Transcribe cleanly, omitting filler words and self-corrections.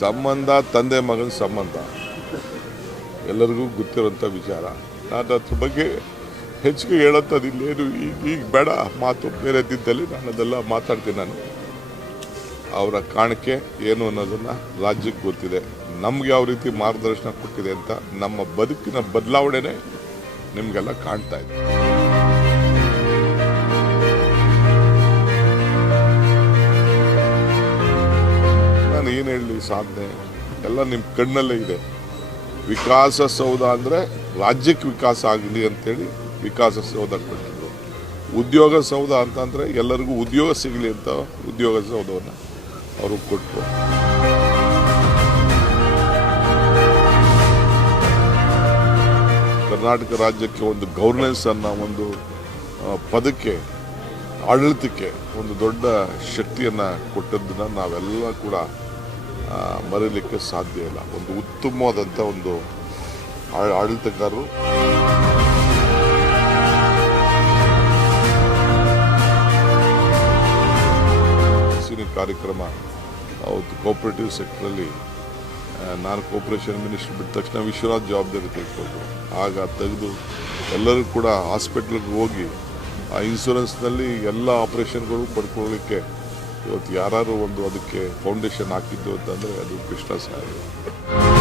ಸಂಬಂಧ ತಂದೆ ಮಗನ ಸಂಬಂಧ ಎಲ್ಲರಿಗೂ ಗೊತ್ತಿರೋಂಥ ವಿಚಾರ. ನಾನು ಅದ್ರ ಬಗ್ಗೆ ಹೆಚ್ಚಿಗೆ ಹೇಳೋಂಥದ್ದು ಇಲ್ಲೇನು ಈಗ ಬೇಡ, ಮಾತು ಬೇರೆ ದಿನದಲ್ಲಿ ನಾನು ಅದೆಲ್ಲ ಮಾತಾಡ್ತೀನಿ. ನಾನು ಅವರ ಕಾಣಿಕೆ ಏನು ಅನ್ನೋದನ್ನು ರಾಜ್ಯಕ್ಕೆ ಗೊತ್ತಿದೆ. ನಮ್ಗೆ ಯಾವ ರೀತಿ ಮಾರ್ಗದರ್ಶನ ಕೊಟ್ಟಿದೆ ಅಂತ ನಮ್ಮ ಬದುಕಿನ ಬದಲಾವಣೆನೇ ನಿಮಗೆಲ್ಲ ಕಾಣ್ತಾ ಇದೆ. ನಾನು ಏನು ಹೇಳಲಿ, ಸಾಧನೆ ಎಲ್ಲ ನಿಮ್ಮ ಕಣ್ಣಲ್ಲೇ ಇದೆ. ವಿಕಾಸಸೌಧ ಅಂದರೆ ರಾಜ್ಯಕ್ಕೆ ವಿಕಾಸ ಆಗಲಿ ಅಂತೇಳಿ ವಿಕಾಸಸೌಧ ಕೊಟ್ಟಿದ್ರು. ಉದ್ಯೋಗ ಸೌಧ ಅಂತಂದರೆ ಎಲ್ಲರಿಗೂ ಉದ್ಯೋಗ ಸಿಗಲಿ ಅಂತ ಉದ್ಯೋಗ ಸೌಧವನ್ನು ಅವರು ಕೊಟ್ಟರು. ಕರ್ನಾಟಕ ರಾಜ್ಯಕ್ಕೆ ಒಂದು ಗವರ್ನೆನ್ಸ್ ಅನ್ನೋ ಒಂದು ಪದಕ್ಕೆ, ಆಡಳಿತಕ್ಕೆ ಒಂದು ದೊಡ್ಡ ಶಕ್ತಿಯನ್ನು ಕೊಟ್ಟದ್ದನ್ನು ನಾವೆಲ್ಲ ಕೂಡ ಮರೀಲಿಕ್ಕೆ ಸಾಧ್ಯ ಇಲ್ಲ. ಒಂದು ಉತ್ತಮವಾದಂಥ ಒಂದು ಆಡಳಿತಗಾರರು. ಕಾರ್ಯಕ್ರಮ ಅವತ್ತು ಕೋಆಪರೇಟಿವ್ ಸೆಕ್ಟ್ರಲ್ಲಿ ನಾನು ಕೋಆಪರೇಷನ್ ಮಿನಿಸ್ಟರ್ ಬಿಟ್ಟ ತಕ್ಷಣ ವಿಶ್ವನಾಥ್ ಜವಾಬ್ದಾರಿ ತೆಗೆದುಕೊಂಡು, ಆಗ ತೆಗೆದು ಎಲ್ಲರೂ ಕೂಡ ಹಾಸ್ಪಿಟ್ಲಿಗೆ ಹೋಗಿ ಆ ಇನ್ಶೂರೆನ್ಸ್ನಲ್ಲಿ ಎಲ್ಲ ಆಪರೇಷನ್ಗಳು ಪಡ್ಕೊಳ್ಳಲಿಕ್ಕೆ ಇವತ್ತು ಯಾರು ಒಂದು ಅದಕ್ಕೆ ಫೌಂಡೇಶನ್ ಹಾಕಿದ್ದು ಅಂತಂದರೆ ಅದು ಕೃಷ್ಣ ಸಾಹೇಬ್.